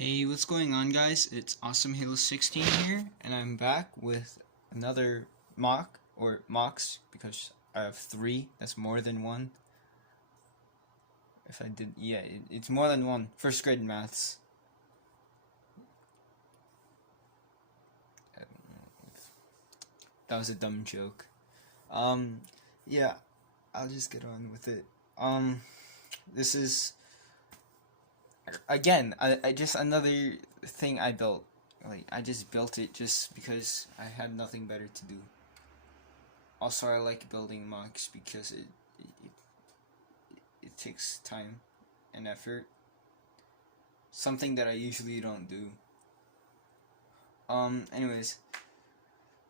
Hey, what's going on, guys? It's Awesome Halo 16 here, and I'm back with another mock, or mocks, because I have three. That's more than one. If I did, yeah, it's more than one. First grade maths. That was a dumb joke. Um, yeah, I'll just get on with it. This is, again, I just another thing I built. Like, I just built it just because I had nothing better to do. Also, I like building mocks because it takes time and effort. Something that I usually don't do. Anyways,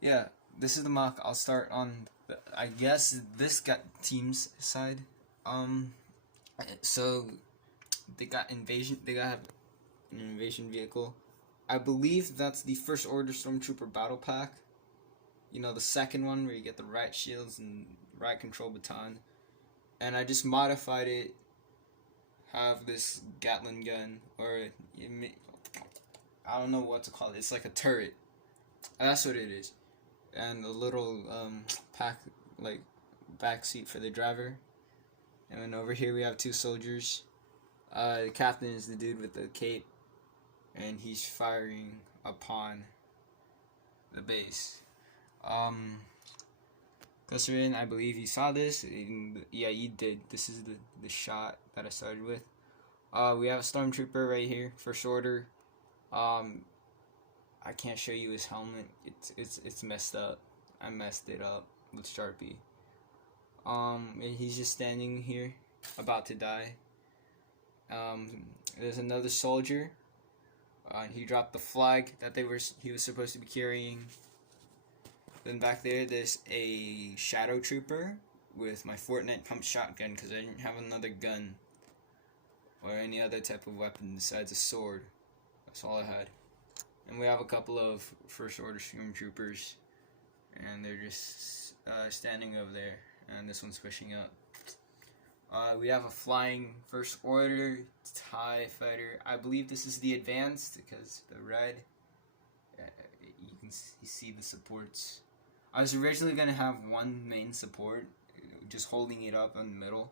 yeah, this is the mock. I'll start on, I guess, this got team's side. So they got invasion. They got an invasion vehicle. I believe that's the First Order Stormtrooper Battle Pack. You know, the second one where you get the riot shields and riot control baton. And I just modified it. Have this Gatling gun, or I don't know what to call it. It's like a turret. That's what it is. And a little pack, like, back seat for the driver. And then over here we have two soldiers. The captain is the dude with the cape, and he's firing upon the base. Glycerin, I believe you saw this. Yeah, you did. This is the shot that I started with. We have a stormtrooper right here, First Order. I can't show you his helmet. It's messed up. I messed it up with Sharpie. And he's just standing here, about to die. There's another soldier. He dropped the flag that he was supposed to be carrying. Then back there's a shadow trooper with my Fortnite pump shotgun because I didn't have another gun or any other type of weapon besides a sword. That's all I had. And we have a couple of First Order Stormtroopers, and they're just standing over there, and this one's pushing up. We have a flying First Order TIE fighter. I believe this is the advanced because the red, you see the supports. I was originally going to have one main support, just holding it up in the middle.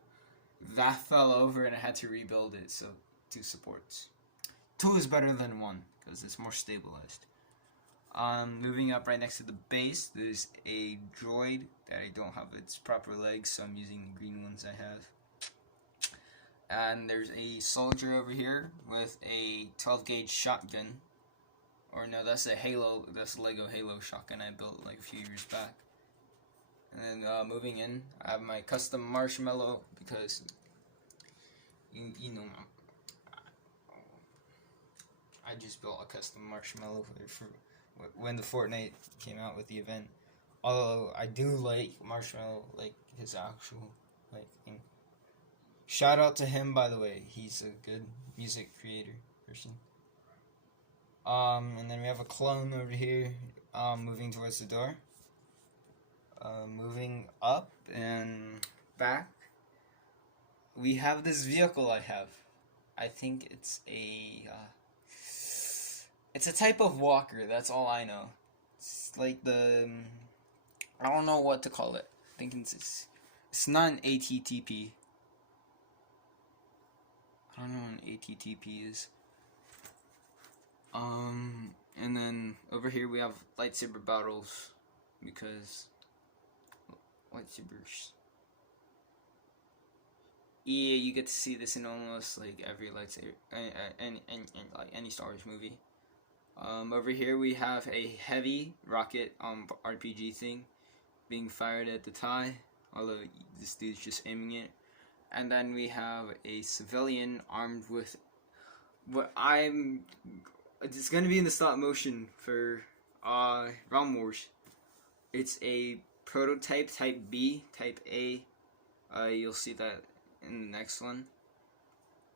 That fell over and I had to rebuild it, so two supports. Two is better than one because it's more stabilized. Moving up right next to the base, there's a droid that I don't have its proper legs, so I'm using the green ones I have. And there's a soldier over here with a 12 gauge shotgun. Or no, that's a Halo, that's a Lego Halo shotgun I built like a few years back. And then moving in, I have my custom marshmallow because, you know, I just built a custom marshmallow for when the Fortnite came out with the event. Although I do like Marshmallow, like his actual thing. Shout out to him, by the way. He's a good music creator person. And then we have a clone over here, moving towards the door. Moving up and back, we have this vehicle I have. I think it's a type of walker, that's all I know. It's like I don't know what to call it. I think it's not an ATTP. I don't know what an ATTP is. And then over here we have lightsaber battles because lightsabers. Yeah, you get to see this in almost like every lightsaber and like any Star Wars movie. Over here we have a heavy rocket RPG thing being fired at the TIE, although this dude's just aiming it. And then we have a civilian armed with it's gonna be in the stop motion for Realm Wars. It's a prototype Type B, Type A. You'll see that in the next one.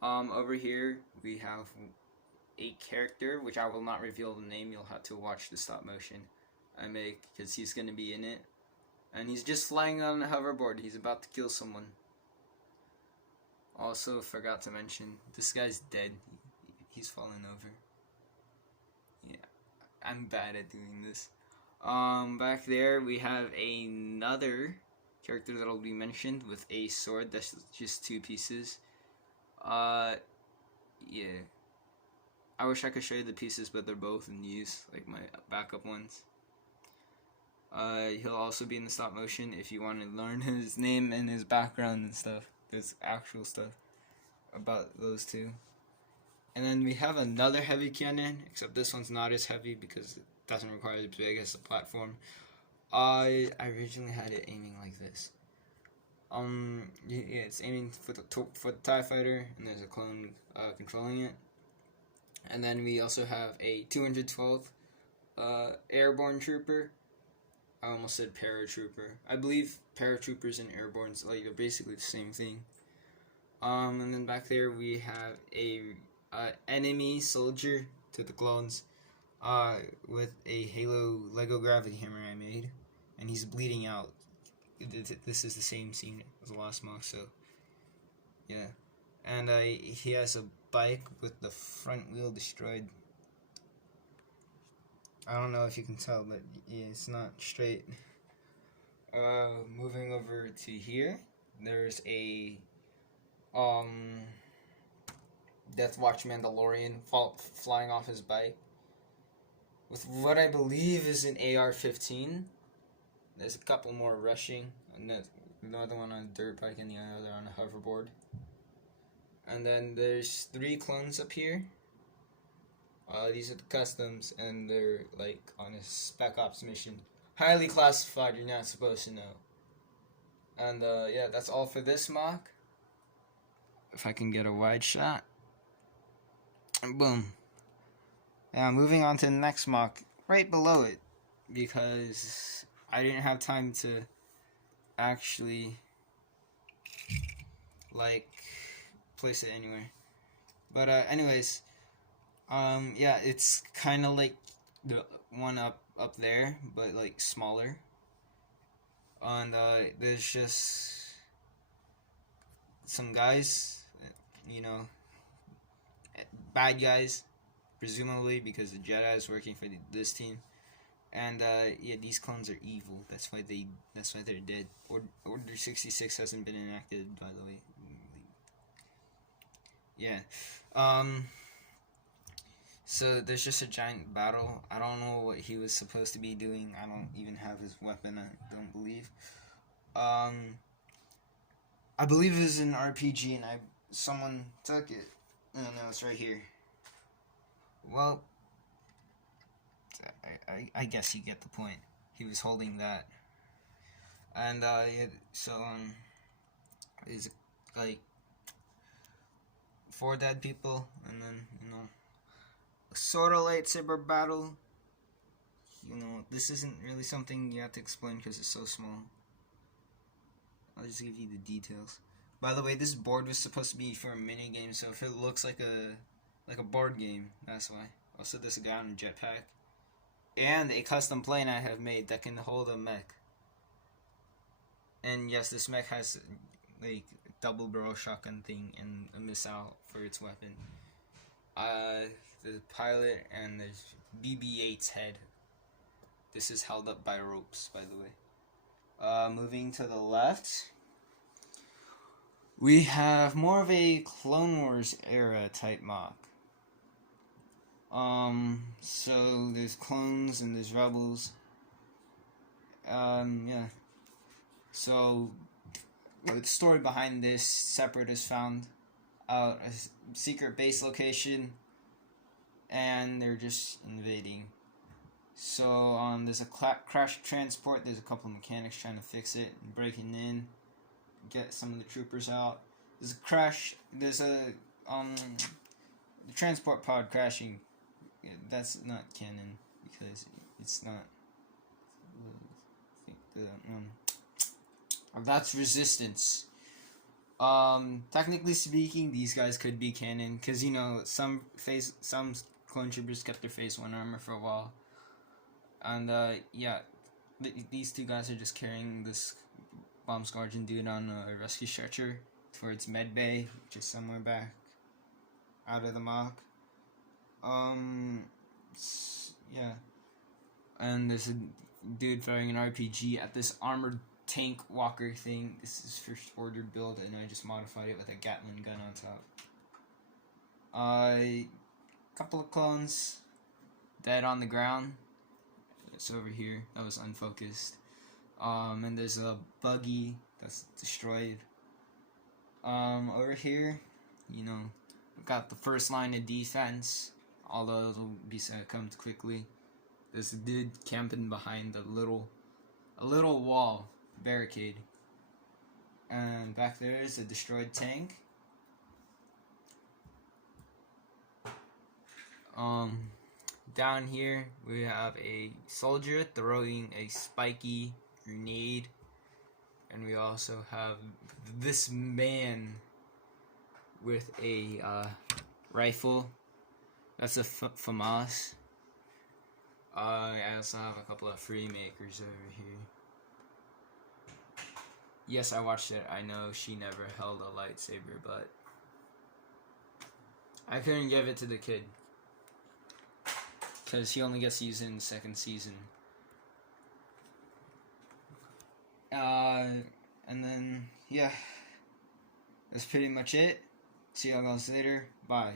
Over here we have a character, which I will not reveal the name. You'll have to watch the stop motion I make because he's gonna be in it. And he's just flying on a hoverboard. He's about to kill someone. Also, forgot to mention, this guy's dead. He's fallen over. I'm bad at doing this. Back there we have another character that'll be mentioned with a sword that's just 2 pieces. Yeah. I wish I could show you the pieces, but they're both in use, like my backup ones. He'll also be in the stop motion if you want to learn his name and his background and stuff. There's actual stuff about those two. And then we have another heavy cannon, except this one's not as heavy because it doesn't require as big as the platform. I originally had it aiming like this. Yeah, it's aiming for the TIE Fighter, and there's a clone controlling it. And then we also have a 212th airborne trooper. I almost said paratrooper. I believe paratroopers and airbornes are basically the same thing. And then back there we have a enemy soldier to the clones with a Halo Lego gravity hammer I made, and he's bleeding out. This is the same scene as the last MOC, so yeah. And he has a bike with the front wheel destroyed. I don't know if you can tell, but yeah, it's not straight. Moving over to here, there's a Death Watch Mandalorian flying off his bike with what I believe is an AR-15. There's a couple more rushing, and another one on a dirt bike and the other on a hoverboard. And then there's 3 clones up here. These are the customs, and they're like on a Spec Ops mission. Highly classified, you're not supposed to know. And yeah, that's all for this MOC. If I can get a wide shot. And boom. Now moving on to the next MOC, right below it, because I didn't have time to actually place it anywhere. But anyways, yeah, it's kind of like the one up there, but like smaller. And there's just some guys, bad guys, presumably because the Jedi is working for this team. And yeah, these clones are evil. That's why they're dead. Order 66 hasn't been enacted, by the way. Yeah. So there's just a giant battle. I don't know what he was supposed to be doing. I don't even have his weapon, I don't believe. I believe it was an RPG and someone took it. Oh no, it's right here. Well, I guess you get the point. He was holding that. And it's like 4 dead people, and then a sort of lightsaber battle. This isn't really something you have to explain because it's so small. I'll just give you the details. By the way, this board was supposed to be for a mini game, so if it looks like a board game, that's why. Also, there's a guy on a jetpack, and a custom plane I have made that can hold a mech. And yes, this mech has like double barrel shotgun thing and a missile for its weapon. The pilot and the BB-8's head. This is held up by ropes, by the way. Moving to the left, we have more of a Clone Wars era type MOC. So there's clones and there's rebels. Yeah. So the story behind this: Separatists found out a secret base location, and they're just invading. So there's a crash transport. There's a couple of mechanics trying to fix it and breaking in, get some of the troopers out. There's a crash. There's a the transport pod crashing. That's not canon because it's not. That's Resistance. Technically speaking, these guys could be canon because some clone troopers kept their phase 1 armor for a while, and yeah, these 2 guys are just carrying this bomb squadron dude on a rescue stretcher towards med bay, which is somewhere back out of the MOC. Yeah, And there's a dude firing an RPG at this armored tank walker thing. This is first order build, and I just modified it with a Gatling gun on top. Couple of clones dead on the ground. It's over here. That was unfocused. And there's a buggy that's destroyed. Over here, you know, we've got the first line of defense, although it'll be succumbed quickly. There's a dude camping behind a little wall barricade. And back there is a destroyed tank. Down here we have a soldier throwing a spiky grenade, and we also have this man with a rifle. That's a FAMAS. I also have a couple of Freemakers over here. Yes, I watched it. I know she never held a lightsaber, but I couldn't give it to the kid because he only gets to use it in the second season. And then, yeah, that's pretty much it. See y'all guys later. Bye.